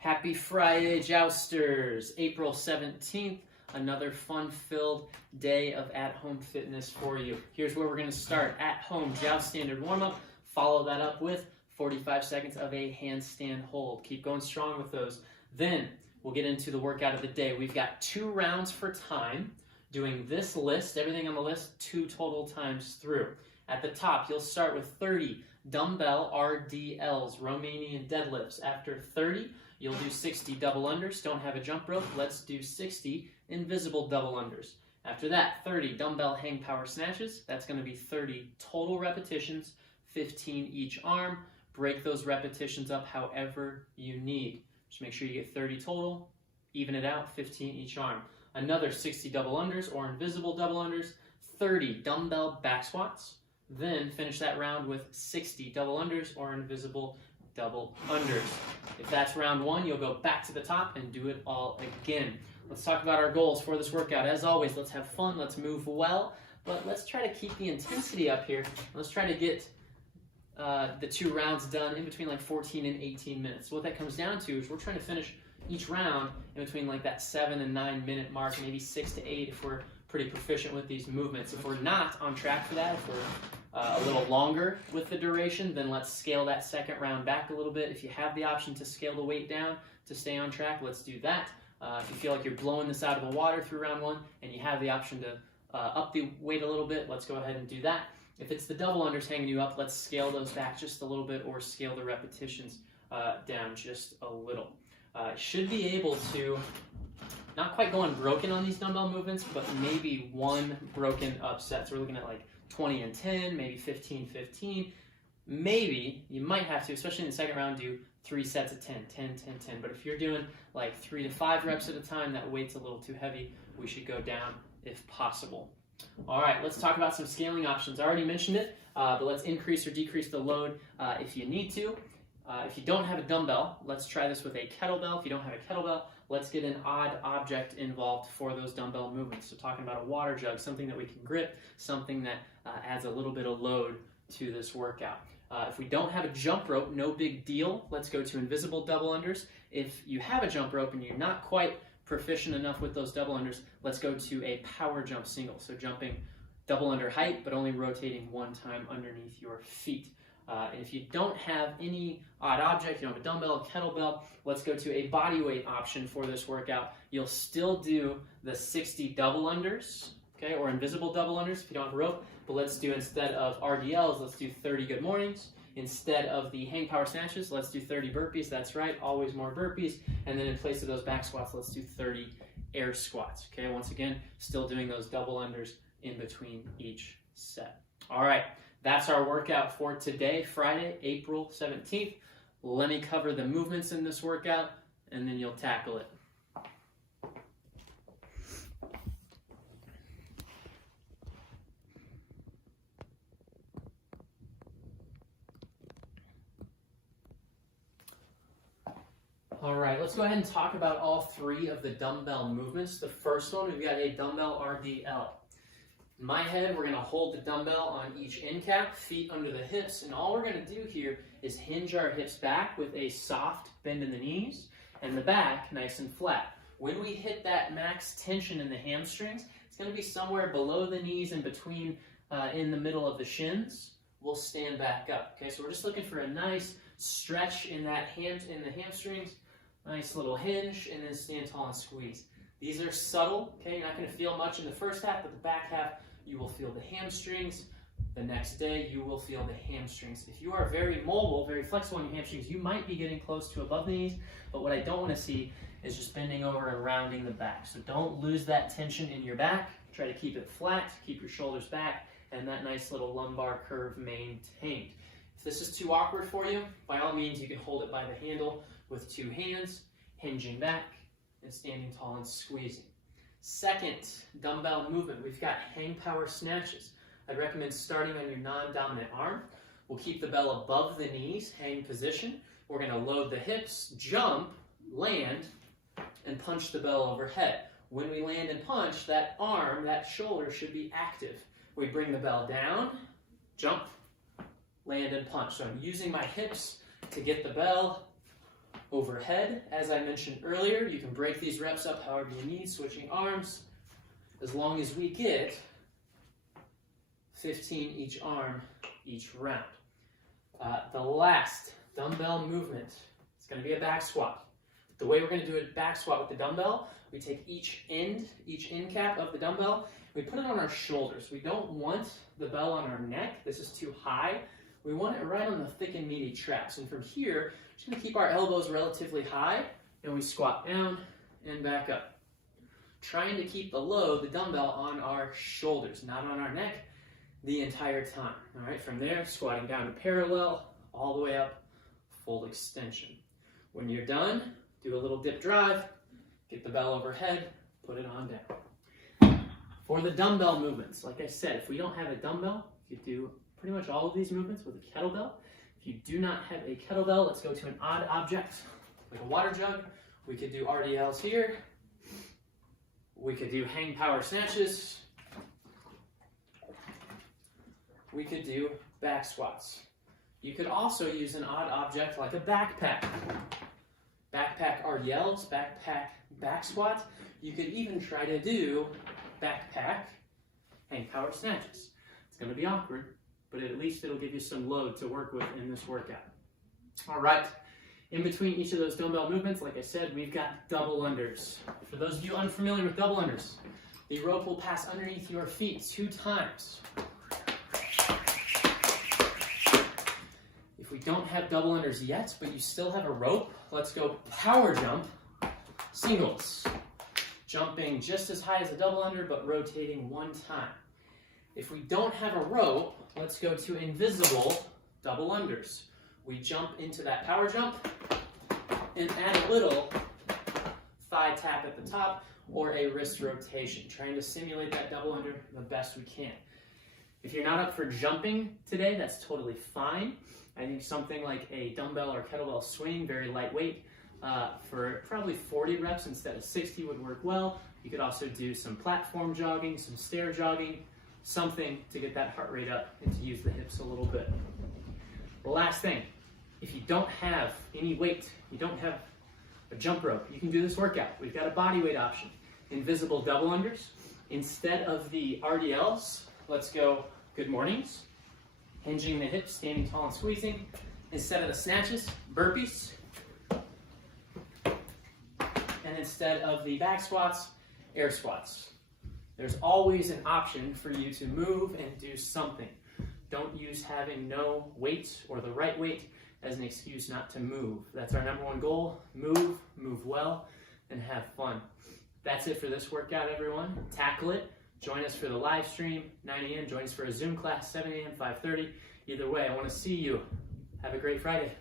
Happy Friday, Jousters! April 17th, another fun-filled day of at-home fitness for you. Here's where we're going to start. At-home Joust standard warm-up. Follow that up with 45 seconds of a handstand hold. Keep going strong with those. Then we'll get into the workout of the day. We've got 2 rounds for time, doing this list, everything on the list, 2 total times through. At the top, you'll start with 30 dumbbell RDLs, Romanian deadlifts. After 30, you'll do 60 double unders. Don't have a jump rope. Let's do 60 invisible double unders. After that, 30 dumbbell hang power snatches. That's going to be 30 total repetitions, 15 each arm. Break those repetitions up however you need. Just make sure you get 30 total, even it out, 15 each arm. Another 60 double unders or invisible double unders, 30 dumbbell back squats. Then finish that round with 60 double unders or invisible double unders. If that's round 1, you'll go back to the top and do it all again. Let's talk about our goals for this workout. As always, let's have fun, let's move well, but let's try to keep the intensity up here. Let's try to get the 2 rounds done in between like 14 and 18 minutes. So what that comes down to is we're trying to finish each round in between like that 7 and 9 minute mark, maybe 6 to 8 if we're pretty proficient with these movements. If we're not on track for that, if we're a little longer with the duration, then let's scale that second round back a little bit. If you have the option to scale the weight down to stay on track, let's do that. If you feel like you're blowing this out of the water through round 1 and you have the option to up the weight a little bit, let's go ahead and do that. If it's the double unders hanging you up, let's scale those back just a little bit or scale the repetitions down just a little. Should be able to not quite go unbroken on these dumbbell movements, but maybe 1 broken upset. So we're looking at like 20 and 10, maybe 15, 15. Maybe you might have to, especially in the second round, do 3 sets of 10, 10, 10, 10. But if you're doing like 3 to 5 reps at a time, that weight's a little too heavy. We should go down if possible. All right, let's talk about some scaling options. I already mentioned it, but let's increase or decrease the load if you need to. If you don't have a dumbbell, let's try this with a kettlebell. If you don't have a kettlebell, let's get an odd object involved for those dumbbell movements. So talking about a water jug, something that we can grip, something that adds a little bit of load to this workout. If we don't have a jump rope, no big deal. Let's go to invisible double unders. If you have a jump rope and you're not quite proficient enough with those double unders, let's go to a power jump single. So jumping double under height, but only rotating 1 time underneath your feet. And if you don't have any odd object, you don't have a dumbbell, a kettlebell, let's go to a body weight option for this workout. You'll still do the 60 double unders, okay, or invisible double unders if you don't have a rope, but let's do, instead of RDLs, let's do 30 good mornings. Instead of the hang power snatches, let's do 30 burpees. That's right, always more burpees. And then in place of those back squats, let's do 30 air squats. Okay, once again, still doing those double unders in between each set. All right, that's our workout for today, Friday, April 17th. Let me cover the movements in this workout, and then you'll tackle it. All right, let's go ahead and talk about all 3 of the dumbbell movements. The first one, we've got a dumbbell RDL. In my head, we're going to hold the dumbbell on each end cap, feet under the hips, and all we're going to do here is hinge our hips back with a soft bend in the knees and the back nice and flat. When we hit that max tension in the hamstrings, it's going to be somewhere below the knees and between in the middle of the shins. We'll stand back up. Okay, so we're just looking for a nice stretch in the hamstrings, nice little hinge, and then stand tall and squeeze. These are subtle, okay? You're not going to feel much in the first half, but the back half, you will feel the hamstrings. The next day, you will feel the hamstrings. If you are very mobile, very flexible in your hamstrings, you might be getting close to above the knees, but what I don't want to see is just bending over and rounding the back. So don't lose that tension in your back. Try to keep it flat, keep your shoulders back, and that nice little lumbar curve maintained. If this is too awkward for you, by all means, you can hold it by the handle with 2 hands, hinging back, and standing tall and squeezing. Second dumbbell movement, we've got hang power snatches. I'd recommend starting on your non-dominant arm. We'll keep the bell above the knees, hang position. We're going to load the hips, jump, land, and punch the bell overhead. When we land and punch, that arm, that shoulder should be active. We bring the bell down, jump, land, and punch. So I'm using my hips to get the bell Overhead, as I mentioned earlier, you can break these reps up however you need, switching arms, as long as we get 15 each arm, each round. The last dumbbell movement is going to be a back squat. The way we're going to do a back squat with the dumbbell, we take each end cap of the dumbbell, we put it on our shoulders. We don't want the bell on our neck. This is too high. We want it right on the thick and meaty traps. And from here, we're just going to keep our elbows relatively high, and we squat down and back up. Trying to keep the load, the dumbbell, on our shoulders, not on our neck, the entire time. All right, from there, squatting down to parallel, all the way up, full extension. When you're done, do a little dip drive, get the bell overhead, put it on down. For the dumbbell movements, like I said, if we don't have a dumbbell, you do pretty much all of these movements with a kettlebell. If you do not have a kettlebell, let's go to an odd object, like a water jug. We could do RDLs here. We could do Hang Power Snatches. We could do back squats. You could also use an odd object like a backpack. Backpack RDLs, backpack back squats. You could even try to do backpack Hang Power Snatches. It's going to be awkward, but at least it'll give you some load to work with in this workout. All right. In between each of those dumbbell movements, like I said, we've got double unders. For those of you unfamiliar with double unders, the rope will pass underneath your feet 2 times. If we don't have double unders yet, but you still have a rope, let's go power jump, singles. Jumping just as high as a double under, but rotating 1 time. If we don't have a rope, let's go to invisible double unders. We jump into that power jump and add a little thigh tap at the top or a wrist rotation, trying to simulate that double under the best we can. If you're not up for jumping today, that's totally fine. I think something like a dumbbell or kettlebell swing, very lightweight, for probably 40 reps instead of 60 would work well. You could also do some platform jogging, some stair jogging, something to get that heart rate up and to use the hips a little bit. The last thing, if you don't have any weight, you don't have a jump rope, you can do this workout. We've got a body weight option. Invisible double unders. Instead of the RDLs, let's go good mornings. Hinging the hips, standing tall and squeezing. Instead of the snatches, burpees. And instead of the back squats, air squats. There's always an option for you to move and do something. Don't use having no weight or the right weight as an excuse not to move. That's our #1 goal. Move well, and have fun. That's it for this workout, everyone. Tackle it. Join us for the live stream, 9 a.m. Join us for a Zoom class, 7 a.m., 5:30. Either way, I want to see you. Have a great Friday.